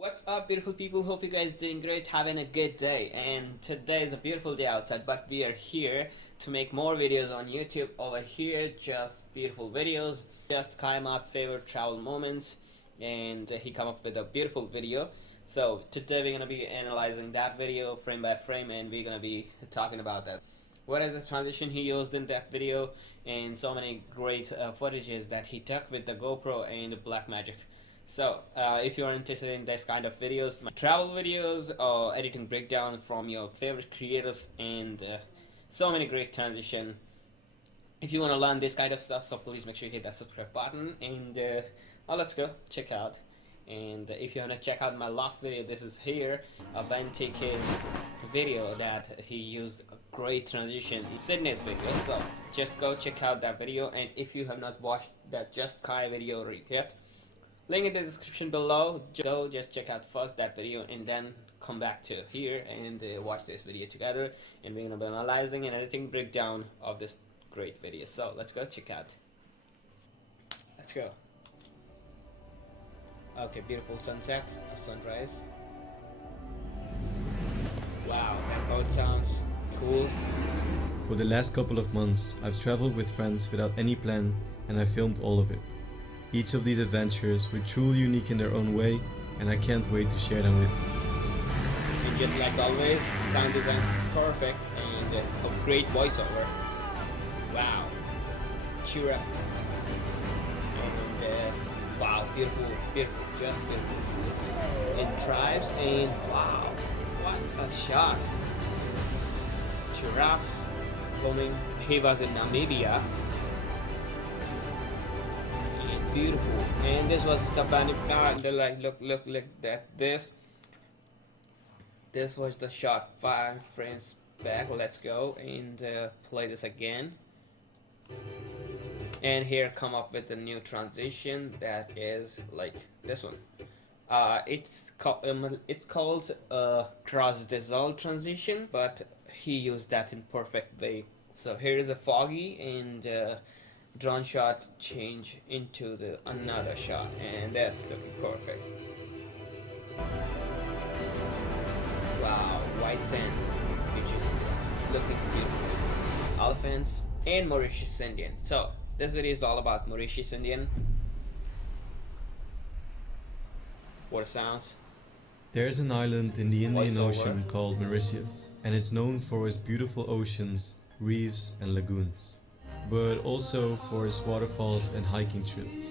What's up, beautiful people? Hope you guys doing great, having a good day. And today is a beautiful day outside, but we are here to make more videos on YouTube. Over here, just beautiful videos. Just came up favorite travel moments, and he come up with a beautiful video. So today we're gonna be analyzing that video frame by frame, and we're gonna be talking about that. What is the transition he used in that video, and so many great footages that he took with the GoPro and the Blackmagic. So if you're interested in this kind of videos, travel videos or editing breakdown from your favorite creators, and so many great transition, if you want to learn this kind of stuff, so please make sure you hit that subscribe button, and let's go check out. And if you want to check out my last video, this is here a Ben TK video that he used a great transition in Sydney's video. So just go check out that video, and if you have not watched that Just Kai video yet, link in the description below. Go just check out first that video and then come back to here and watch this video together, and we're gonna be analyzing and editing breakdown of this great video. So let's go check out. Let's go. Okay, beautiful sunset or sunrise. Wow, that boat sounds cool. For the last couple of months, I've traveled with friends without any plan, and I filmed all of it. Each of these adventures were truly unique in their own way, and I can't wait to share them with you. And just like always, sound design is perfect, and a great voiceover. Wow, cheer up. And wow, beautiful, beautiful, just beautiful. In tribes, and wow, what a shot. Giraffes filming. He was in Namibia. Beautiful. And this was the banner. Like look that this was the shot 5 frames back. Let's go and play this again, and here come up with a new transition that is like this one. It's called cross dissolve transition, but he used that in perfect way. So here is a foggy and drone shot change into the another shot, and that's looking perfect. Wow, white sand, which is just looking beautiful. Elephants and Mauritius Indian. So this video is all about Mauritius Indian. Water sounds. There's an island in the Indian Voiceover. Ocean called Mauritius, and it's known for its beautiful oceans, reefs and lagoons, but also for its waterfalls and hiking trails.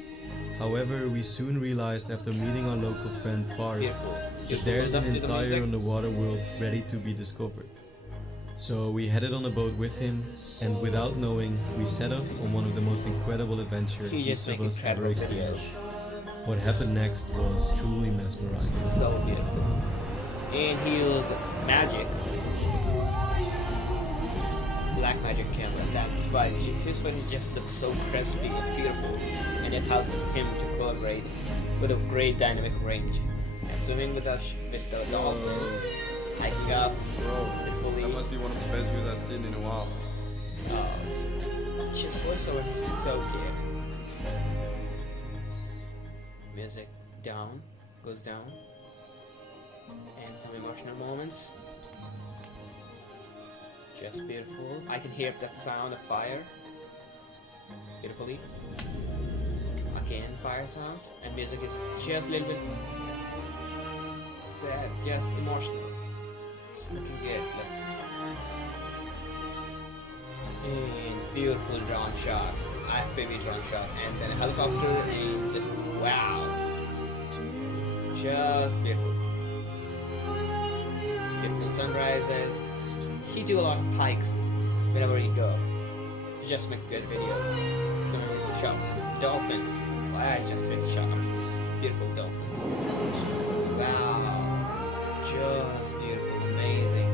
However, we soon realized after meeting our local friend Park Beautiful. that there's an Up to the entire music. underwater world ready to be discovered. So we headed on a boat with him, and without knowing, we set off on one of the most incredible adventures He just each of making us ever incredible videos. experienced. What happened next was truly mesmerizing. So beautiful. And he used magic. Blackmagic camera. That's why his footage just looks so crispy and beautiful, and it helps him to collaborate with a great dynamic range. And swimming with the dolphins, hiking up beautifully. That must be one of the best views I've seen in a while. Just voiceover is so good. Music goes down, and some emotional moments. Just beautiful. I can hear that sound of fire beautifully. Again, fire sounds, and music is just a little bit sad, just emotional. It's looking good. Look. And beautiful drone shot, FPV drone shot, and then a helicopter, and wow, just beautiful. Beautiful sunrises. He do a lot of hikes wherever he go. He just make good videos. Some of the shots, dolphins. I just said sharks. It's beautiful dolphins. Wow, just beautiful, amazing.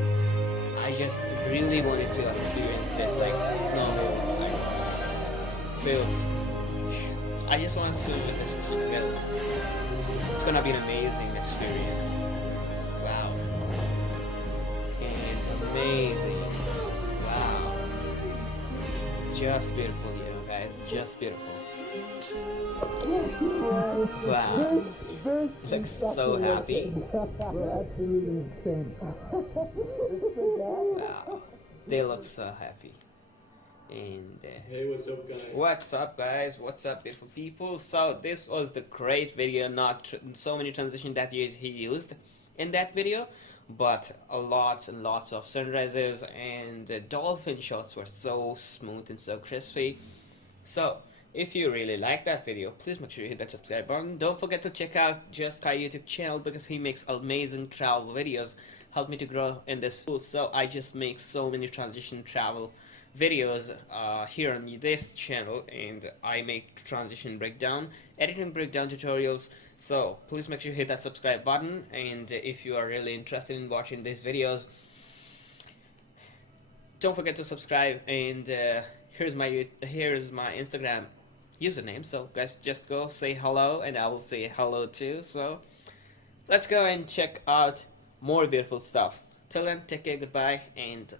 I just really wanted to experience this, like snow wheels, like wheels. I just want to swim with the wheels. It's gonna be an amazing experience. Wow. And amazing. Wow. Just beautiful, you know, guys. Just beautiful. Wow. Looks so happy. Wow. They look so happy. And Hey, what's up, guys? what's up, guys? What's up, beautiful people? So this was the great video. Not so many transition that he used in that video, but lots and lots of sunrises, and dolphin shots were so smooth and so crispy. So if you really like that video, please make sure you hit that subscribe button. Don't forget to check out Just Kai YouTube channel, because he makes amazing travel videos. Help me to grow in this field. So I just make so many transition travel videos here on this channel, and I make transition breakdown, editing breakdown tutorials. So please make sure you hit that subscribe button, and if you are really interested in watching these videos, don't forget to subscribe. And here's my Instagram username, so guys, just go say hello and I will say hello too. So let's go and check out more beautiful stuff. Till then, take care, goodbye, and